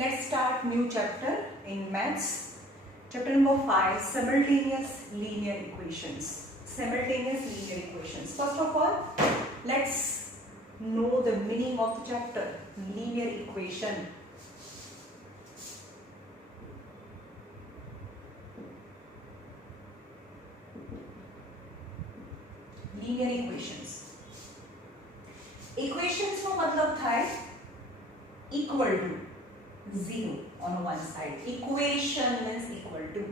Let's start new chapter in maths. Chapter number 5, simultaneous linear equations. Simultaneous linear equations. First of all, let's know the meaning of the chapter. Linear equation. Linear equations. Equations નો મતલબ થાય equal to 0 on one side. Equation means equal to.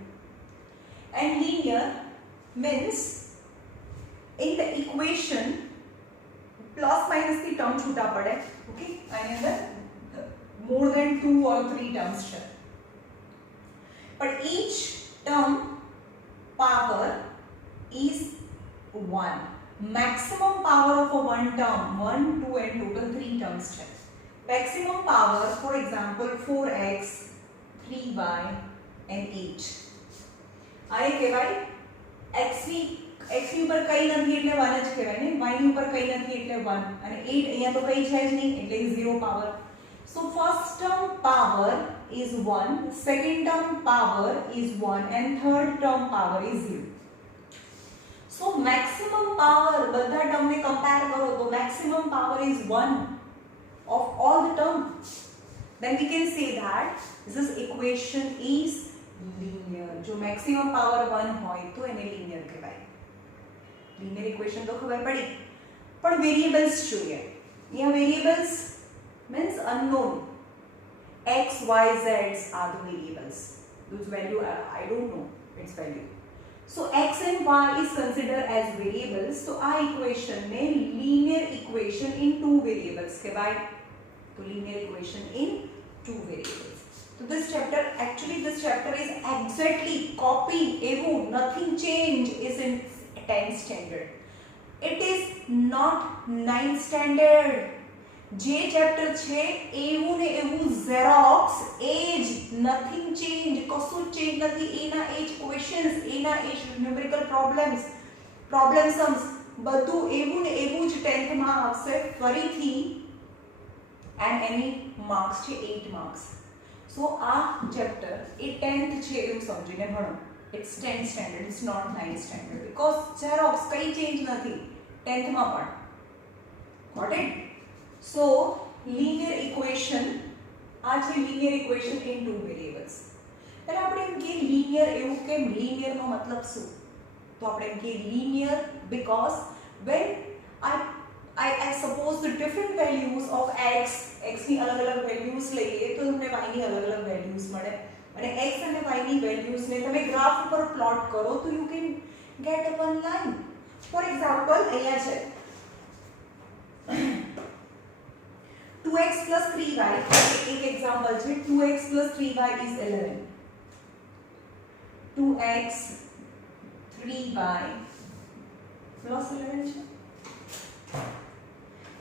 And linear means in the equation plus minus की term छूटा पड़े. Okay? आने अंदर more than 2 or 3 terms છે. But each term power is 1. Maximum power of a one term 1, 2 and total 3 terms છે. Maximum power, for example, 4x, 3y and 8. આને કહેવાય x ની ઉપર કઈ નથી એટલે 1 જ કહેવાય ને, y ની ઉપર કઈ નથી એટલે 1 અને 8 અહીંયા તો કઈ છે જ નહીં એટલે 0 power. So first term power is 1, second term power is 1 and third term power is 0. So maximum power બધા term ને compare કરો તો maximum power is 1 of all the terms. Then we can say that this equation is linear. जो maximum power 1 હોય તો એને linear કહેવાય. Linear equation તો ખબર પડી. પણ variables જોઈએ. અહીંયા variables means unknown. X, Y, Z are the variables. Whose value I don't know its value. So x and y is considered as variables. So our equation ने linear equation in two variables कहेवाय. तो linear equation in two variables. So this chapter is exactly copy evu, nothing change is in 10th standard. It is not 9th standard. જે ચેપ્ટર છે એવું ને એવું ઝેરોક્સ એજ, nothing change, કશું ચેન્જ નથી. એના એજ ક્વેશ્ચન્સ, એના એજ ન્યુમેરિકલ પ્રોબ્લેમ सम्स બધું એવું ને એવું જ 10th માં આવશે ફરીથી. એન્ડ એની માર્ક્સ છે 8 માર્ક્સ. સો આ ચેપ્ટર એ 10th છે એવું સમજીને ભણો. It's 10th standard, it's not 9th standard because xerox કઈ ચેન્જ નથી 10th માં પણ. Got it? So linear equation, आज है linear equation in two variables. पहले આપણે એમ કે linear એવું કેમ, linear નો મતલબ શું? તો આપણે એમ કે linear because when I suppose the different values of x ની અલગ-અલગ values લઈએ તો તમને y ની અલગ-અલગ values મળે અને x અને y ની values ને તમે ગ્રાફ ઉપર પ્લોટ કરો તો you can get a one line. For example અહીંયા છે 2x plus 3y. एक एग्जांपल છે 2x plus 3y is 11. 2x 3y plus 11 છે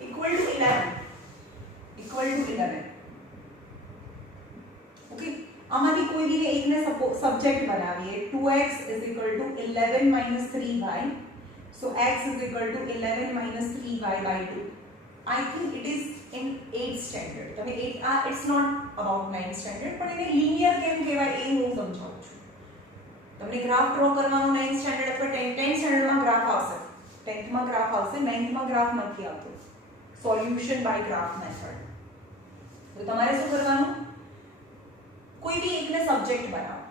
equal to 11. ओके, આમાંથી કોઈ भी એકને સબ્જેક્ટ બનાવીએ. 2x is equal to 11 minus 3y. So x is equal to 11 minus 3y by 2. I think it is in 8th standard. તમે 8 it's not about 9th standard પણ એને linear કેમ કહેવાય એ હું સમજાવું છું. તમને ગ્રાફ ડ્રો કરવાનો 9th standard અથવા 10th standard માં ગ્રાફ આવશે, 10th માં ગ્રાફ આવશે, 9th માં ગ્રાફ નથી આવતો. Solution by graph method. તો તમારે શું કરવાનું, કોઈ भी એકને સબ્જેક્ટ બનાવો.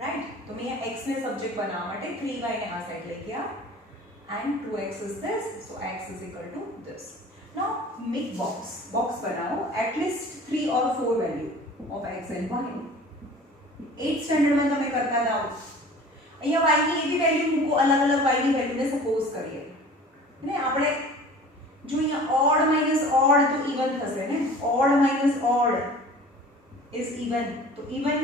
રાઈટ? તો મેં અહીંયા x ને સબ્જેક્ટ બનાવવા માટે 3y ને આ સાઈડ લઈ ગયા and 2x is this, so x is equal to this. Now make box बनाओ at least 3 or 4 value of x and y. 8th standard में તમે કરતા જાઓ. અહીંયા y ની એવી વેલ્યુ મૂકો, અલગ-અલગ y ની વેલ્યુ ને સપોઝ કરીએ ને આપણે જો અહીંયા odd minus odd તો even થશે ને, odd minus odd is even, તો even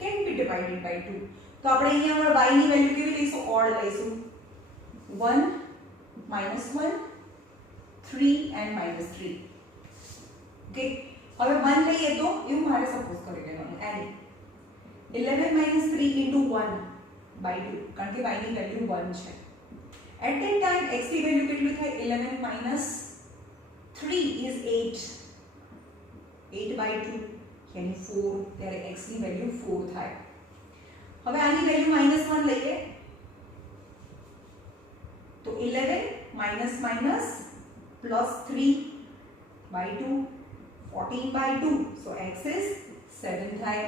can be divided by 2. તો આપણે અહીંયા y ની વેલ્યુ કેવી લઈશું, odd લઈશું. 1 minus 1 3 and minus 3. Okay, હવે 1 લઈએ તો એવું મારે સપોઝ કરી લેવાનું એડ 11 minus 3 into 1 by 2 કારણ કે y ની વેલ્યુ 1 છે. At that time x ની વેલ્યુ કેટલી થાય, 11 minus 3 is 8 by 2. यानी 4 ત્યારે x ની વેલ્યુ 4 થાય. હવે આની વેલ્યુ -1 લઈએ તો 11 minus minus plus 3 by 2 14 by 2, so x is 7 થાય.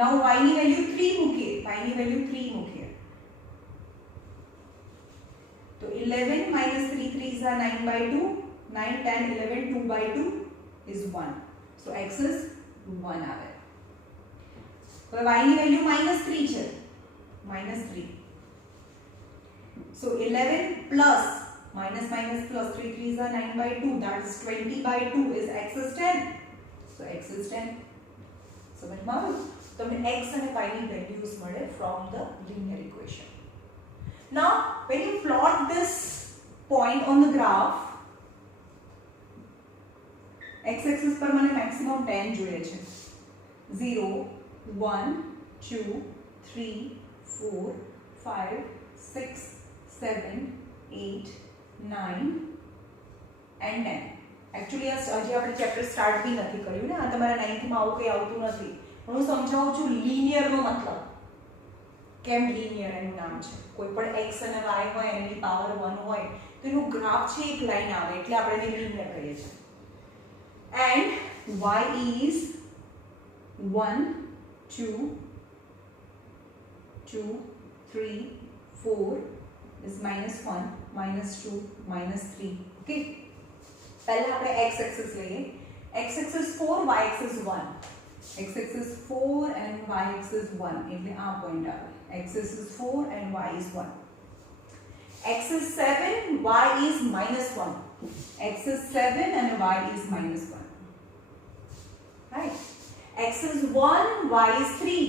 now y ની વેલ્યુ 3 મૂકીએ, y ની વેલ્યુ 3 મૂકીએ તો 11 minus 3 3s are 9 by 2, 9 10 11 2 by 2 is 1, so x is 1 આવે. હવે y ની વેલ્યુ -3 છે, -3, so 11 plus minus minus plus 3 3s are 9 by 2, that is 20 by 2 is x is 10, so x is 10. સમજમાં આવ્યું? તમને x અને y ની વેલ્યુઝ મળે from the linear equation. now when you plot this point on the graph, x axis પર મને maximum 10 જોઈએ છે. 0 1 2 3 4 5 6 7 8 9 and 10. एक्चुअली હજી આપણે ચેપ્ટર સ્ટાર્ટ બી નથી કર્યું ને, આ તમારા 9th માં આવું કંઈ આવતું નથી. હું સમજાવું છું લિનિયર નો મતલબ કેમ લિનિયર એનું નામ છે. કોઈ પણ x અને y હોય એની પાવર 1 હોય તો એનું ગ્રાફ છે એક લાઈન આવે એટલે આપણે એને લિનિયર કહીએ છીએ. and y is 1 2 2 3 4 is -1 -2 -3. okay, पहले આપણે x axis લઈએ. x axis 4 y axis 1, x axis 4 and y axis 1 એટલે આ પોઈન્ટ આવે. x axis 4 and y is 1. x is 7 y is -1, x is 7 and y is -1, right? x is 1 y is 3,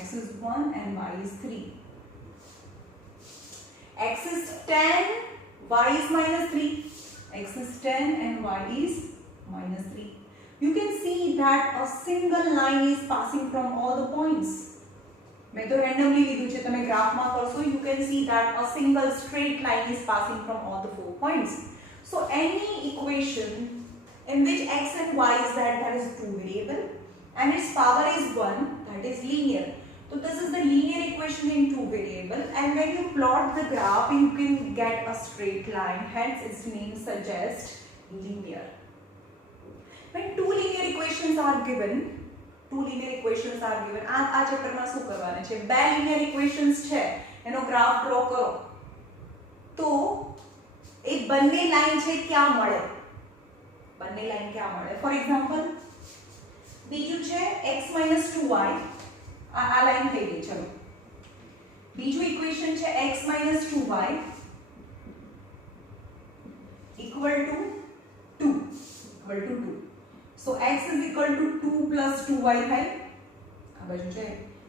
x is 1 and y is 3. x is 10 y is -3, x is 10 and y is -3. you can see that a single line is passing from all the points. मैं तो randomly લીધું છે, તમે ગ્રાફમાં કરશો you can see that a single straight line is passing from all the 4 points. so any equation in which x and y is that is two variable and its power is 1, that is linear. So this is the linear equation in two variable, and when you plot the graph you can get a straight line, hence its name suggests linear. When two linear equations are given, આ ચેપ્ટરમાં શું કરવાના છે, બે linear equations છે એનો graph draw કરો તો એ બંને લાઈન છે ક્યાં મળે, ફોર એક્ઝામ્પલ બીજું છે x 2y, આ લાઈન થઈ ગઈ. ચલો બીજું ઇક્વેશન છે x 2y equal to 2. so x is equal to 2 plus 2y થાય. આ બાજુ છે.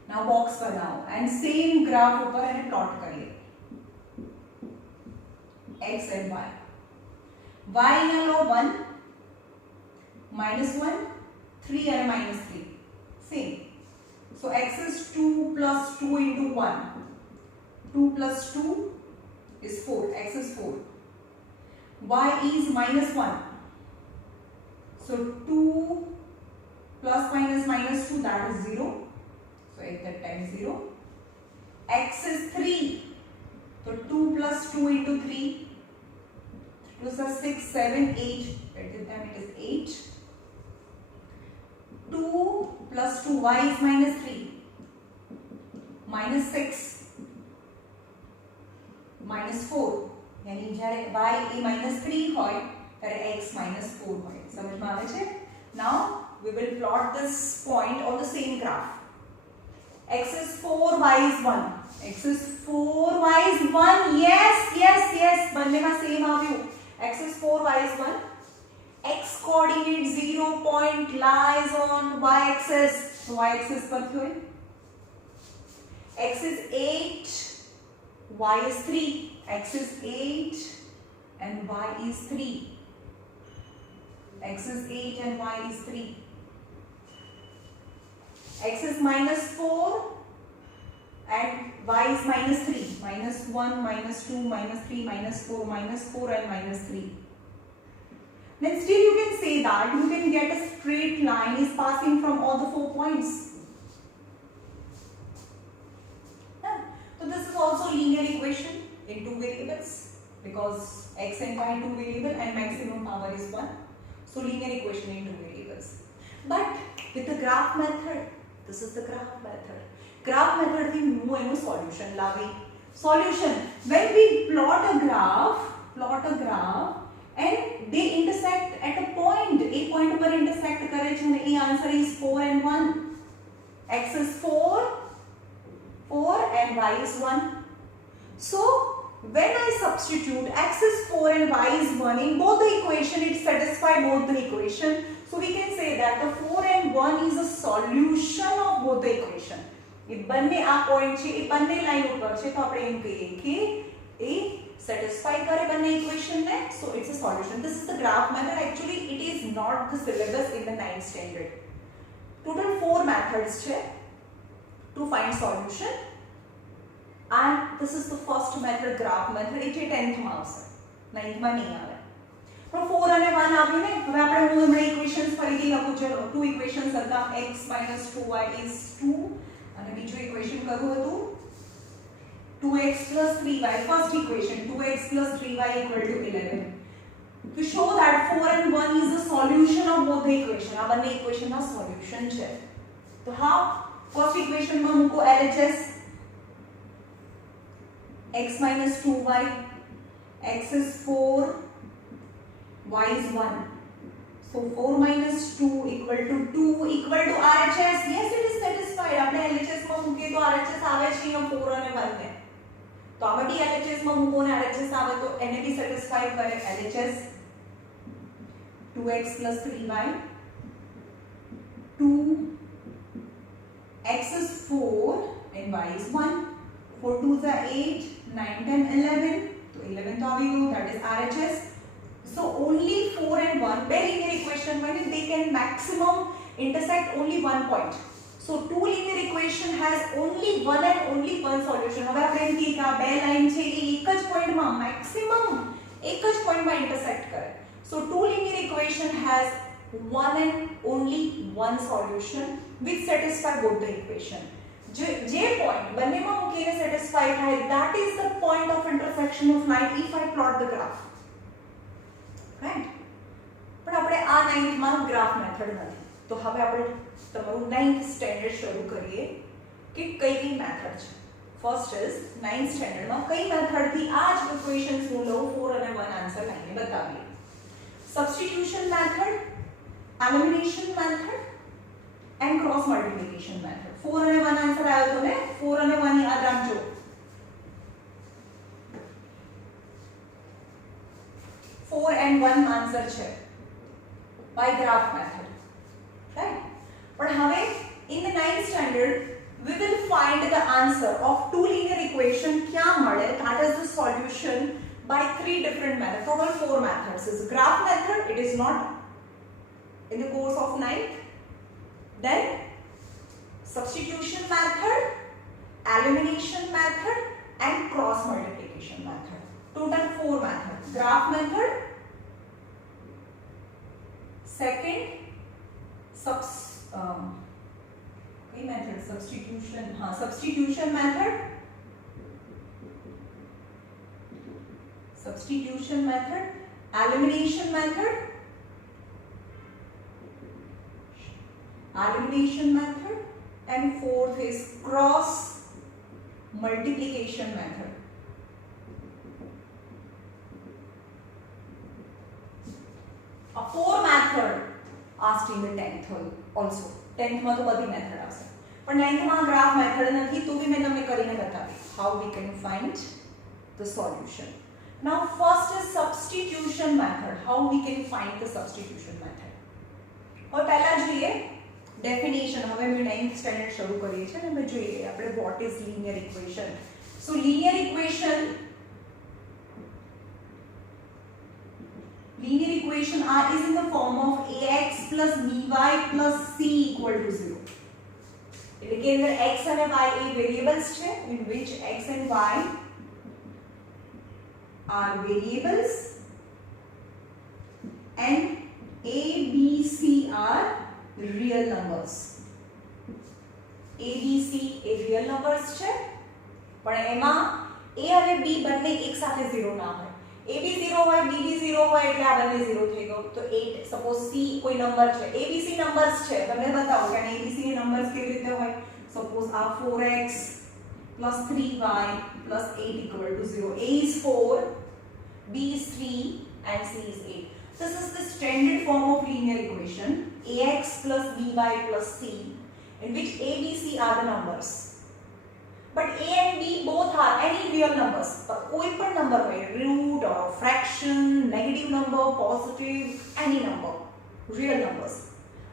now box બનાવો and same graph ઉપર એને પ્લોટ કરીએ x and y. y ને લો 1 -1 3 and -3 same. so x is 2 plus 2 into 1, 2 plus 2 is 4, x is 4. y is -1, so 2 plus -2 that is 0, so at that time 0. x is 3, so 2 plus 2 into 3, 2 is 6 7 8, at that time it is 8. 2 plus 2 y is -3, -6 -4, यानी જ્યારે y એ -3 હોય ત્યારે x -4 હોય. સમજમાં આવે છે? now we will plot this point on the same graph. x is 4 y is 1, x is 4 y is 1, yes બંનેમાં સેમ આવ્યું. x is 4 y is 1, x coordinate 0 point lies on y axis, so y axis पर क्यों है? x is 8 y is 3, x is 8 and y is 3, x is 8 and y is 3. x is -4 and y is -3, -1 -2 -3 -4 -4 and -3. then still you can say that you can get a straight line is passing from all the 4 points. So this is also linear equation in 2 variables because x and y 2 variable and maximum power is 1. So linear equation in 2 variables. But with the graph method, this is the graph method. Graph method we move into solution lavi. Solution, when we plot a graph and they intersect at a point, a point पर intersect करे छे ने answer is 4 and 1. X is 4 and y is 1. So when I substitute x is 4 and y is 1 in both the equation, it satisfies both the equation. So we can say that the 4 and 1 is a solution of both the equation. એ બંને આ પોઈન્ટ છે એ બંને લાઈન ઉપર છે તો આપણે એમ કહીએ કે એ satisfy કરે બંને equation ને. So it's a solution. This is the graph method. Actually it is not the syllabus in the 9th standard. Total 4 methods છે to find solution. And this is the first method, graph method. એ છે 10th માં આવશે, 9th માં નહીં આવે. પણ 4 અને 1 આવ્યું ને. હવે આપણે હું હમણાં ઇક્વેશન્સ ફરીથી લખું. ચલો 2 ઇક્વેશન્સ હતા, x 2y is 2 અને બીજું ઇક્વેશન કરું હતું 2x 3y. First equation 2x 3y = 11. To show that 4 and 1 is the solution of both the equation. આ બંને ઇક્વેશનનો સોલ્યુશન છે. તો how? ફર્સ્ટ ઇક્વેશનમાં મૂકો LHS x 2y, x is 4, y is 1. So 4 minus 2 equal to 2 equal to RHS. Yes, it is satisfied. આપણે LHS માં મૂકીએ તો RHS આવે છે અહીંયા 4 અને 1 ને. તો આમાંથી LHS માં મૂકો ને RHS આવે તો એને બી satisfy કરે. LHS 2x 3y 2 x is 4 and y is 1. 4 2s are 8, 9 10 11. તો 11 તો આવી ગયું, that is RHS. So only 4 and 1 by linear equation when they can maximum intersect only one point. So two linear equation has only one and only one solution. હવે આપણે એમ કહીએ કે આ બે લાઈન છે એ એક જ પોઈન્ટમાં maximum એક જ પોઈન્ટમાં intersect કરે. So two linear equation has one and only one solution which satisfy both the equation. જે point બંનેમાં મૂકીને satisfy થાય, that is the point of intersection of line if I plot the graph. Right? પણ આપણે આ 9th માં ગ્રાફ મેથડ નથી. તો હવે આપણે તમારું 9th સ્ટેન્ડર્ડ શરૂ કરીએ કે કઈ કઈ મેથડ છે. ફર્સ્ટ ઇઝ 9th સ્ટેન્ડર્ડમાં કઈ મેથડથી આ જ ઇક્વેશન્સ હું લઉં 4 અને 1 આન્સર લાઈને બતાવીએ. Substitution method, elimination method and cross multiplication method. 4 અને 1 આન્સર આવ્યો તો ને 4 અને 1 યાદ રાખજો. 4 and 1 answer છે by graph method, right? But હવે in the 9th standard we will find the answer of two linear equation kya male, that is the solution by 3 different methods. Total 4 methods is graph method. It is not in the course of 9th. Then substitution method, elimination method and cross multiplication method. Total 4 methods. Graph method, second method substitution method, elimination method and fourth is cross multiplication method. A 4 method asked in the 10th also. 10th માં તો બધી મેથડ આવશે પણ 9th માં graph method નથી તો બી મેં તમને કરીને બતાવી how we can find the solution. Now first is substitution method. How we can find the substitution method? હવે પહેલા જોઈએ definition. હવે મેં 9th standard શરૂ કરીએ છે ને અમે જોઈએ આપણે what is linear equation. So linear equation is in the form of ax plus by plus c equal to 0. એટલે કે અંદર x અને y એ variables છે in which x and y are variables and A, B, C are real numbers. A, B, C A real numbers છે, પણ એમાં A અને B બંને એક સાથે 0 ના હોય. A B 0 હોય, B B 0 હોય એટલે આ બંને 0 થઈ ગયો. તો 8 સપોઝ C કોઈ નંબર છે, A B C નંબર્સ છે, તમને બતાવો કે A B C ની નંબર્સ કેવી રીતે હોય. સપોઝ આ 4x plus 3y plus 8 equal to 0. A is 4, B is 3 and C is 8. This is the standard form of linear equation ax plus by plus c, in which a, b, c are the numbers. But a and b both are any real numbers. कोई पण number होय, root or fraction, negative number, positive, any number, real numbers.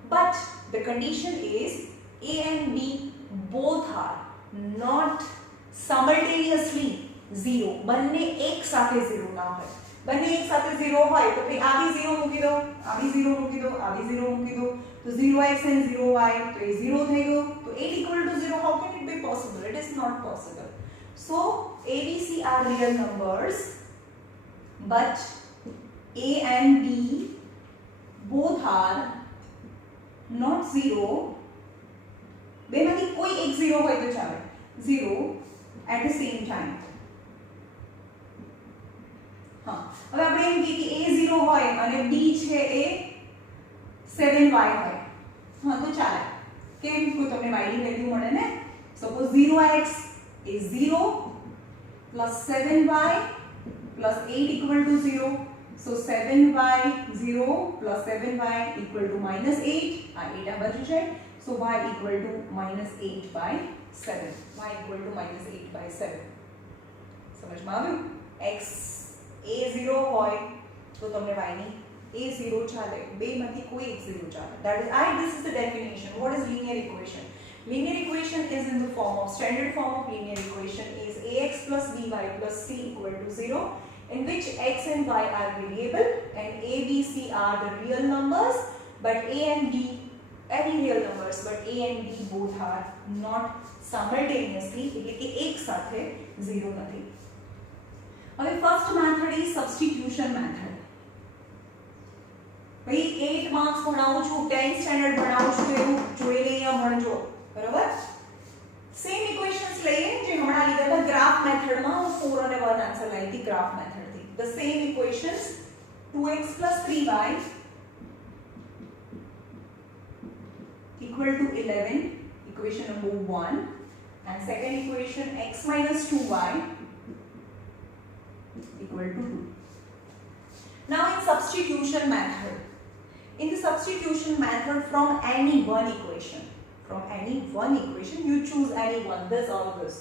But the condition is a and b both are not simultaneously 0. બંને એક સાથે 0 ના હોય. બંને એક સાથે 0 હોય તો ભાઈ આ બી 0 મૂકી દો, આ બી 0 મૂકી દો, આ બી 0 મૂકી દો, તો 0x and 0y તો એ 0 થઈ ગયો. તો 8 equal to 0, how can it be possible? It is not possible. So a, b, c are real numbers, but a and b both are not 0. બેમાંથી કોઈ એક 0 હોય તો ચાલે, 0 at the same time. हाँ, હવે આપણે એમ કહીએ કે a 0 હોય અને b છે એ 7y હોય. हाँ, તો ચાલે. કેમ? તો તમને y ની વેલ્યુ મળે ને. Suppose 0x is 0 plus 7y plus 8 equal to 0. So 7y 0 plus 7y equal to minus 8. આ 8 આ બાજુ છે. So y equal to minus 8 by 7. Y equal to minus 8 by 7. સમજમાં આવ્યું? x a 0 હોય તો તમને y ની a 0 ચાલે, બેમાંથી કોઈ એક 0 ચાલે. That is, this is the definition. What is linear equation? Linear equation is in the form of, standard form of linear equation is ax plus by plus c equal to 0, in which x and y are variable and a, b, c are the real numbers, but a and b any real numbers, but a and b both are not simultaneously, એટલે કે એક સાથે 0 નથી. હવે first method is substitution method. ભાઈ 8 માર્ક્સ ભણાવું છું, 10 સ્ટાન્ડર્ડ ભણાવું છું એવું જોઈ લઈએ, ભણજો, બરાબર? સેમ ઇક્વેશન્સ લઈએ જે હમણાં લીધા હતા ગ્રાફ મેથડમાં. હું 4 અને 1 આન્સર લાવી હતી ગ્રાફ મેથડથી. The same equations 2x 3y equal to 11, equation number 1, and second equation x minus 2y equal to 2. Now in substitution method, from any one equation, you choose any one, this or this,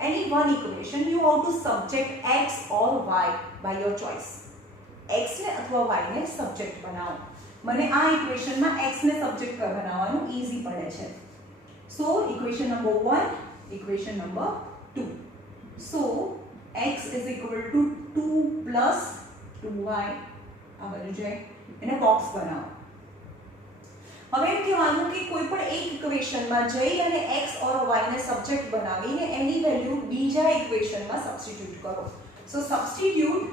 any one equation, you have to subject x or y by your choice. x ને અથવા y ને સબ્જેક્ટ બનાવો. મને આ ઇક્વેશનમાં x ને subject બનાવવાનું easy પડે છે. So equation number 1, equation number 2. So x is equal to 2 plus 2y. આ બાજુ જાય એને બોક્સ બનાવો. હવે એમ કહેવાનું કે કોઈ પણ એક ઇક્વેશનમાં જઈ અને x or y ને સબ્જેક્ટ બનાવીને એની વેલ્યુ બીજા ઇક્વેશનમાં સબસ્ટિટ્યુટ કરો. સો સબસ્ટિટ્યુટ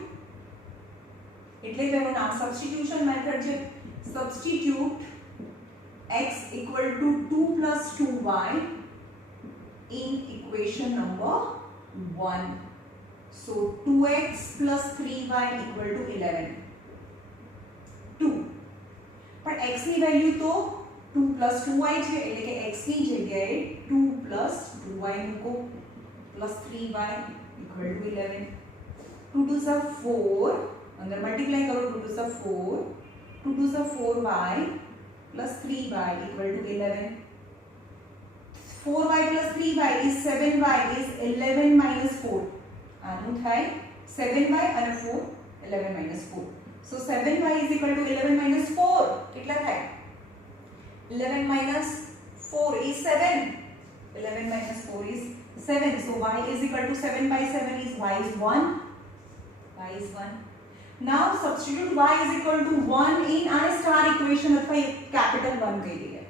એટલે તેનું નામ સબસ્ટિટ્યુશન મેથડ છે. Substitute x equal to 2 plus 2y in equation number 1. So 2x plus 3y equal to 11. 2. But x ની વેલ્યુ તો 2 plus 2y છે એટલે કે x ની જગ્યાએ 2 plus 2y મૂકો plus 3y equal to 11. 2 to the 4 અંદર મલ્ટીપ્લાય કરો. 2 to the 4, 2 to the 4y plus 3y equal to 11. 4y plus 3y is 7y is 11 minus 4. આનું થાય 7y અને 4 11 minus 4. So 7y is equal to 11 minus 4. કેટલા થાય? 11 minus 4 is 7. 11 minus 4 is 7. So y is equal to 7 by 7 is y is 1. Y is 1. Now substitute y is equal to 1 in our star equation अथवा capital 1 કહી દઈએ.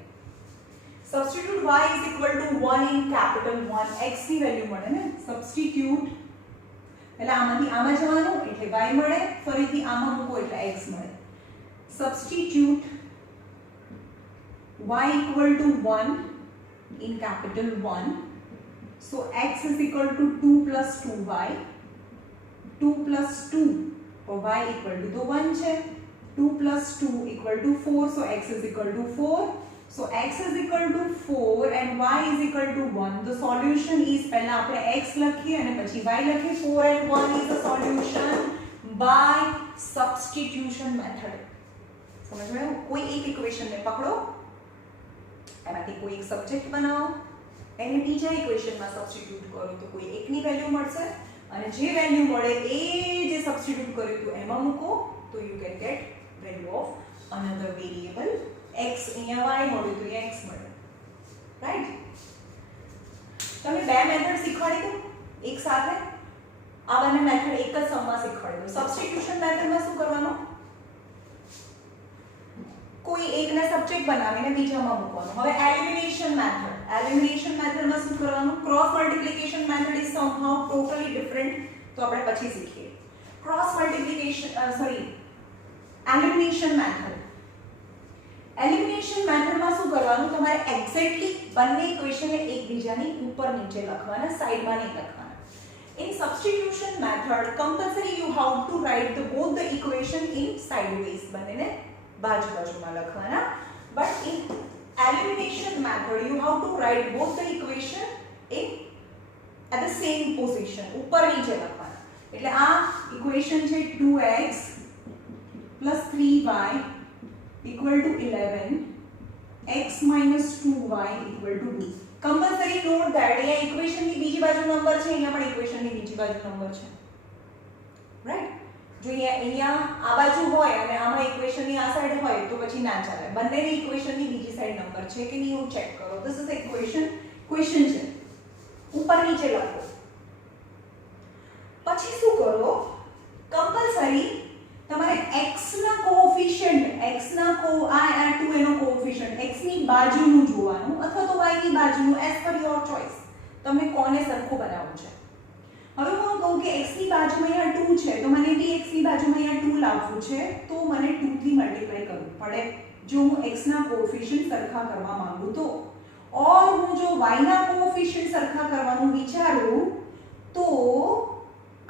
Substitute y is equal to 1 in capital 1. x ની વેલ્યુ મળે ને. Substitute એટલે આમાંથી આમાં જવાનું એટલે y મળે, ફરીથી આમાં મૂકો એટલે x મળે. substitute y equal to 1 in capital 1. So x is equal to 2 plus 2y. 2 plus 2 for y equal to the 1 છે. 2 plus 2 equal to 4. So x is equal to 4. So x is equal to 4 and y is equal to 1. The solution is પહેલા આપણે x લખીએ અને પછી y લખીએ. 4 and 1 is the solution by substitution method. સમજ में कोई एक इक्वेशन ने पकड़ो, એમાંથી કોઈ એક સબ્જેક્ટ બનાવો, એને બીજા ઇક્વેશનમાં સબસ્ટિટ્યુટ કરો તો કોઈ એકની વેલ્યુ મળશે અને જે વેલ્યુ મળે એ જે સબસ્ટિટ્યુટ કર્યું હતું એમાં મૂકો તો you can get value of another variable x. અહીંયા y મળ્યું તો x મળે, રાઈટ? તમે બે મેથડ શીખવાડી દો એક સાથે, આ બંને મેથડ એક જ સમમાં શીખવાડી દો. સબસ્ટિટ્યુશન મેથડમાં શું કરવાનું? કોઈ એકને સબ્જેક્ટ બનાવીને બીજામાં મૂકવાનું. હવે એલિમિનેશન મેથડમાં શું કરવાનું? ક્રોસ મલ્ટીપ્લિકેશન મેથડ ઇઝ સમહાઉ ટોટલી ડિફરન્ટ, તો આપણે પછી શીખીએ. ક્રોસ મલ્ટીપ્લિકેશન એલિમિનેશન મેથડમાં શું કરવાનું? તમારે એક્ઝેક્ટલી બંને ઇક્વેશનને એકબીજાની ઉપર નીચે લખવાના, સાઈડમાં નહીં લખવાના. In substitution method compulsory you have to write both the equation in sideways, બંનેને બાજુ-બાજુમાં લખવાના. But in elimination method you have to write both the equation in at the same position, ઉપર નીચે લખવાના. એટલે આ ઇક્વેશન છે 2x plus 3y equal to 11, x minus 2y equal to 2. Compulsory note that અહીંયા ઇક્વેશનની બીજી બાજુ નંબર છે, અહીંયા પણ ઇક્વેશનની બીજી બાજુ નંબર છે, રાઈટ? જો અહીંયા આ બાજુ હોય અને આમાં ઇક્વેશનની આ સાઈડ હોય તો પછી ના ચાલે. બંનેની ઇક્વેશનની બીજી સાઈડ નંબર છે કે નહીં એવું ચેક કરો. ધીસ ઇઝ ઇક્વેશન છે, ઉપર નીચે લખો. પછી શું કરો? કમ્પલસરી તમારે x ના કોએફિશિયન્ટ, આ 2 એનો કોએફિશિયન્ટ x ની બાજુનું જોવાનું અથવા તો y ની બાજુનું, એઝ પર યોર ચોઇસ. તમને કોને સરખું બનાવવું છે. હવે હું કહું કે x ની બાજુમાં અહીંયા 2 છે તો મને બી x ની બાજુમાં અહીંયા 2 લાવવું છે તો મને 2 થી મલ્ટીપ્લાય કરવું પડે જો હું x ના કોએફિશિયન્ટ સરખા કરવા માંગુ તો. ઓર હું જો y ના કોએફિશિયન્ટ સરખા કરવાનું વિચારું તો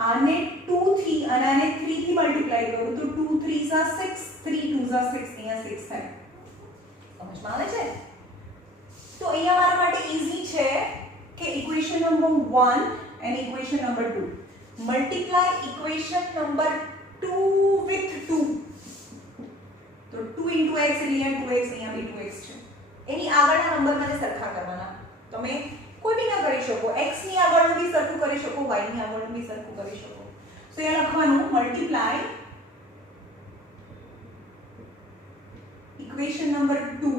આને 2 થી અને આને 3 થી મલ્ટીપ્લાય કરું તો 2 3s are 6, 3 2s are 6, અહીંયા 6 થાય. સમજમાં આવે છે? તો અહીંયા મારા માટે ઈઝી છે કે equation number 1 and equation number 2. Multiply equation number 2 with 2. तो 2 into x એટલે 2x અહીંયા બી 2x છે. એની આગળના નંબર મને સરખા કરવાના. તમે કોઈ બી ના કરી શકો. x ની આગળનું બી સરખું કરી શકો, y ની આગળનું બી સરખું કરી શકો. તો અહીંયા લખવાનું multiply equation number 2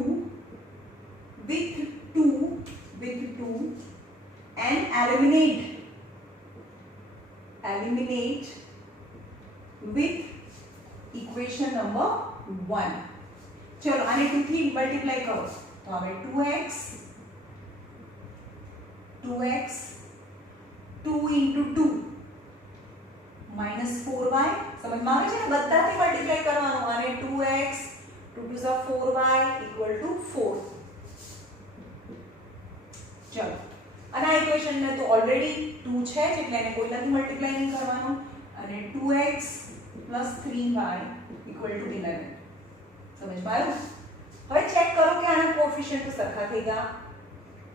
with 2 and eliminate with equation number 1. चलो आने 2 થી મલ્ટીપ્લાય કરો તો આવે 2x 2 into 2 minus 4y. સમજમાં આવે છે ને? બધાથી મલ્ટીપ્લાય કરવાનું અને 2x 2 2s are 4y equal to 4. ચલો અને આ ઇક્વેશન ને તો ઓલરેડી 2 છે એટલે એને કોઈ નથી મલ્ટીપ્લાય નહીં કરવાનું અને 2x plus 3y equal to 11. સમજમાં આવ્યું? હવે ચેક કરો કે આના કોએફિશિયન્ટ સરખા થઈ ગયા.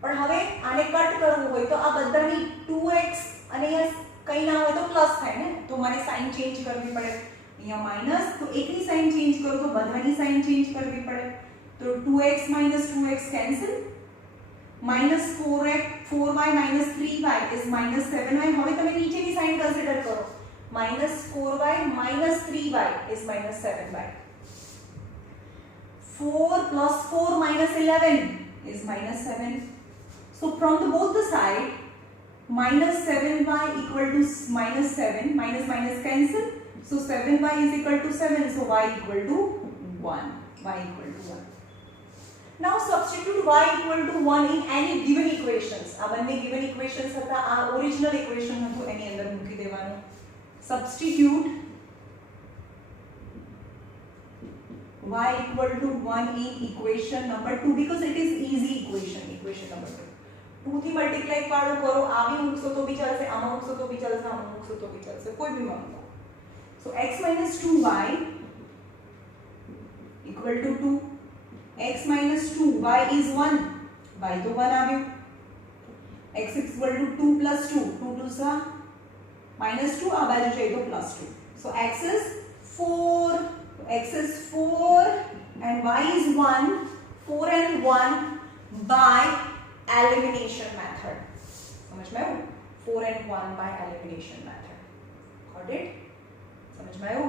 પણ હવે આને કટ કરવું હોય તો આ બધાની 2x અને અહીંયા કંઈ ના હોય તો પ્લસ થાય ને, તો મને સાઇન ચેન્જ કરવી પડે. અહીંયા માઈનસ તો એકની સાઇન ચેન્જ કરું તો બધાની સાઇન ચેન્જ કરવી પડે. તો 2x minus 2x cancel. minus 4y minus 3y is minus 7y. હવે તમે નીચેની સાઇન કન્સિડર કરો. minus 4y minus 3y is minus 7y. 4 plus 4 minus 11 is minus 7. So from both the side minus 7y equal to minus 7. Minus minus cancel. So 7y is equal to 7. So y equal to 1. Y equal to 1. Now substitute y equal to 1 in any given equations. આ બંને given equations હતા, આ original equation હતું એની અંદર મૂકી દેવાનું. Substitute y equal to 1 in equation number 2 because it is easy equation number 2 2 થી મલ્ટીપ્લાય પાડો કરો આવી મૂકશો તો બી ચાલશે આમાં મૂકશો તો બી ચાલશે આમાં મૂકશો તો બી ચાલશે કોઈ બી માં મૂકો so x minus 2y equal to 2 x minus 2 y is 1 y તો 1 આવ્યો x equal to 2 plus 2 2 2 सा minus 2 આ બાજુ જઈએ તો plus 2 so x is 4 and y is 1 4 and 1 by elimination method समझ में आया 4 and 1 by elimination method got it समझ में आया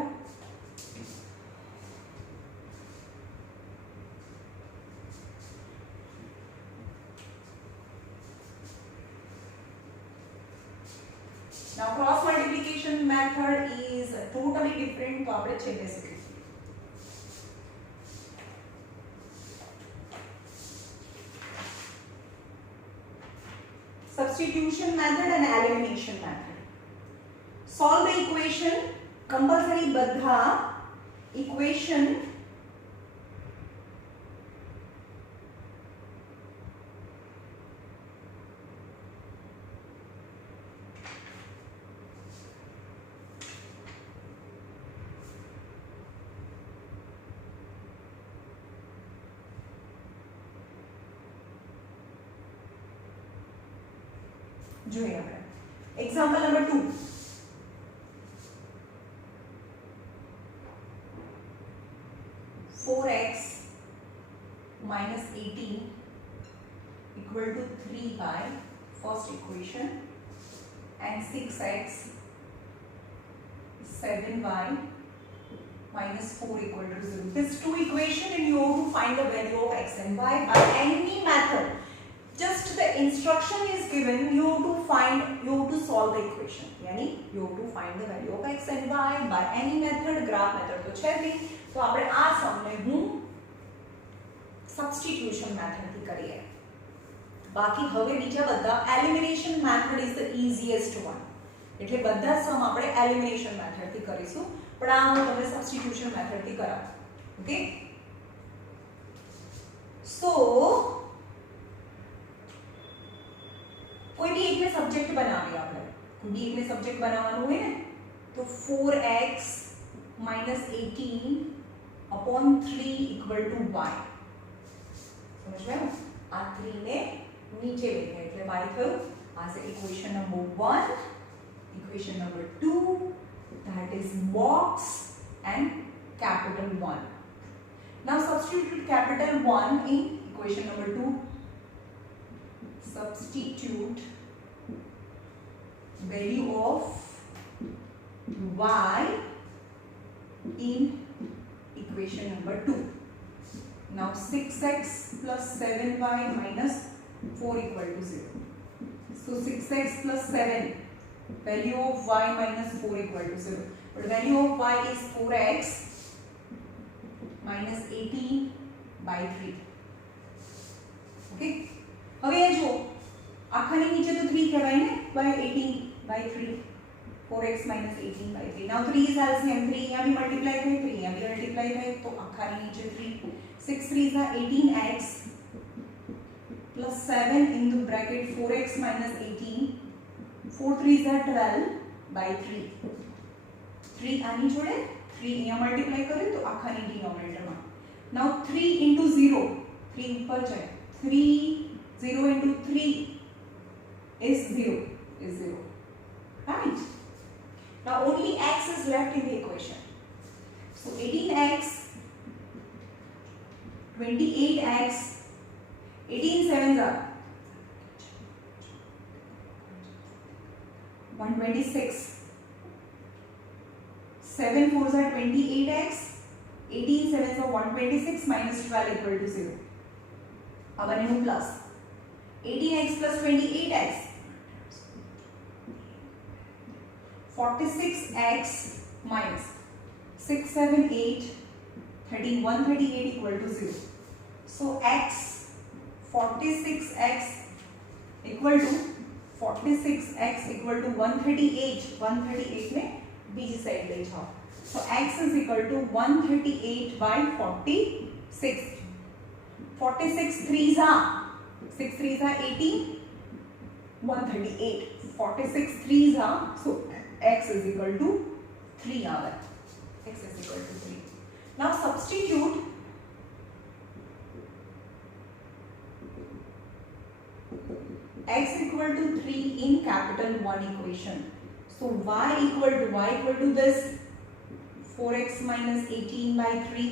now cross multiplication method is totally different तो આપણે છેલ્લે શીખીશું substitution method and elimination method solve the equation compulsory બધા equation જોઈએ આપણે example number 2 4x minus 18 equal to 3 by first equation and 6x 7y minus 4 equal to 0 this two equation and you have to find the value of x and y by any method just the instruction is given you have to solve the equation yani you have to find the value of x and y by any method graph method तो છે नहीं तो આપણે આ સમ ને હું substitution method થી કરીએ બાકી હવે બીજા બધા elimination method is the easiest one એટલે બધા સમ આપણે elimination method થી કરીશું પણ આ હું તમને substitution method થી કરાવું ઓકે so कोई भी एक में सब्जेक्ट बनावे આપણે कोई भी एक में सब्जेक्ट बनावવાનું હોય ને તો 4x minus 18 upon 3 equal to y समझ में आ 3 ने नीचे लेंगे એટલે y થયું આ છે equation number 1 equation number 2 that is box and capital 1 now substitute capital 1 in equation number 2 substitute value of y in equation number 2 now 6x plus 7y minus 4 equal to 0 so 6x plus 7 value of y minus 4 equal to 0 but value of y is 4x minus 18 by 3 okay હવે જો આખાની નીચે તો 3 કહેવાય ને by 18 by 3 4x minus 18 by 3 now 3 is LCM 3 यहाँ भी मल्टीप्लाई થાય 3 यहाँ भी मल्टीप्लाई થાય तो આખાની નીચે 3 6 3 is 18x plus 7 into bracket 4x minus 18 4 3 is 12 by 3 3 આની જોડે 3 यहाँ मल्टीप्लाई करे तो આખાની डिनोमिनेटर में now 3 into 0 3 ऊपर जाए 3 0 into 3 is 0 right now only x is left in the equation so 18x 28x 18 sevens are 126 7 fours are 28x 18 sevens are 126 minus 12 equal to 0 अब अने plus 18x plus 28x 46x minus 6 7 8 13 138 equal to 0 so x 46x equal to 138 में बीजी साइड ले जाओ So x is equal to 138 by 46. 46 threes are 6 threes are 18. 138. 46 threes are, so x is equal to 3 hour. X is equal to 3. Now substitute x equal to 3 in capital 1 equation. So y equal to this 4x minus 18 by 3.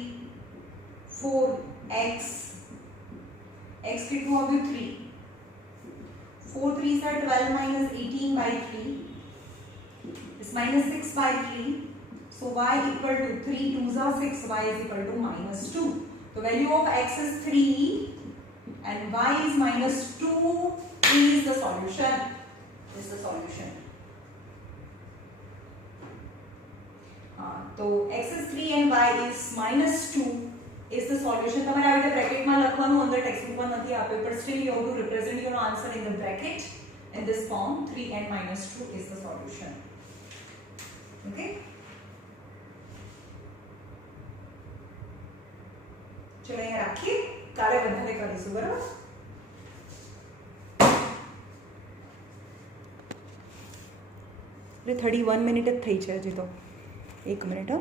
4x x कितना होगा 3. 4 3s are 12 minus 18 by 3 is minus 6 by 3. So y equal to 3 2s are 6, y is equal to minus 2. The value of x is 3 and y is minus 2 is the solution. Is the solution. तो x is 3 and y is minus 2 is the solution. તમારે આ રીતે બ્રેકેટમાં લખવાનું અંદર ટેક્સ્ટબુકમાં નથી આપ્યું, but still you have to represent your answer in the bracket in this form. 3n minus 2 is the solution. Okay. ચલો અહીંયા રાખીએ, કાલે વધારે કરીશું, બરાબર? એટલે 31 મિનિટ જ થઈ છે હજી તો. 1 મિનિટ.